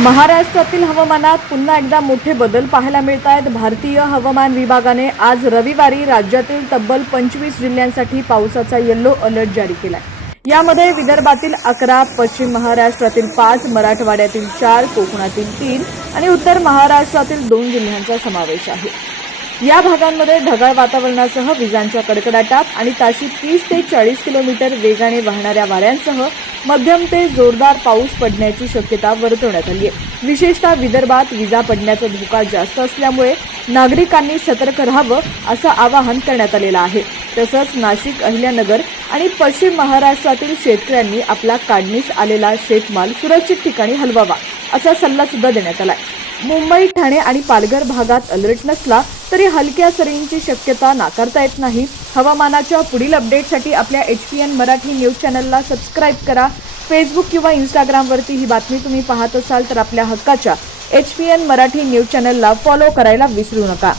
महाराष्ट्रातील हवामानात पुन्हा एकदा मोठे बदल पाहायला मिळत आहेत। भारतीय हवामान विभागाने आज रविवारी राज्यातील तब्बल 25 जिल्ह्यांसाठी पावसाचा येलो अलर्ट जारी केलाय। यामध्ये विदर्भातील 11, पश्चिम महाराष्ट्रातील 5, मराठवाड्यातील 4, कोकणातील 3 आणि उत्तर महाराष्ट्रातील 2 जिल्ह्यांचा समावेश आहे। या भागांमध्ये ढगाळ वातावरणासह विजांच्या कडकडाटात आणि ताशी 30 ते 40 किलोमीटर वेगाने वाहणाऱ्या वाऱ्यांसह मध्यम ते जोरदार पाऊस पडण्याची शक्यता वर्तवण्यात आली आहे। विशेषतः विदर्भात विजा पडण्याचा धोका जास्त असल्यामुळे नागरिकांनी सतर्क राहावं असं आवाहन करण्यात आलेलं आहे। तसंच नाशिक, अहिल्यानगर आणि पश्चिम महाराष्ट्रातील शेतकऱ्यांनी आपला काढणीस आलेला शेतमाल सुरक्षित ठिकाणी हलवावा असा सल्ला सुद्धा देण्यात आलाय। मुंबई, ठाणे आणि पालघर भागात अलर्ट नसला तरी हलक्या सरींची शक्यता नाकारता येत नाही। हवामानाच्या पुढील अपडेटसाठी आपल्या HPN मराठी न्यूज चॅनलला सबस्क्राइब करा। फेसबुक किंवा इंस्टाग्रामवरती ही बातमी तुम्ही पाहत असाल तर आपल्या हक्काच्या HPN मराठी न्यूज चॅनलला फॉलो करायला विसरू नका।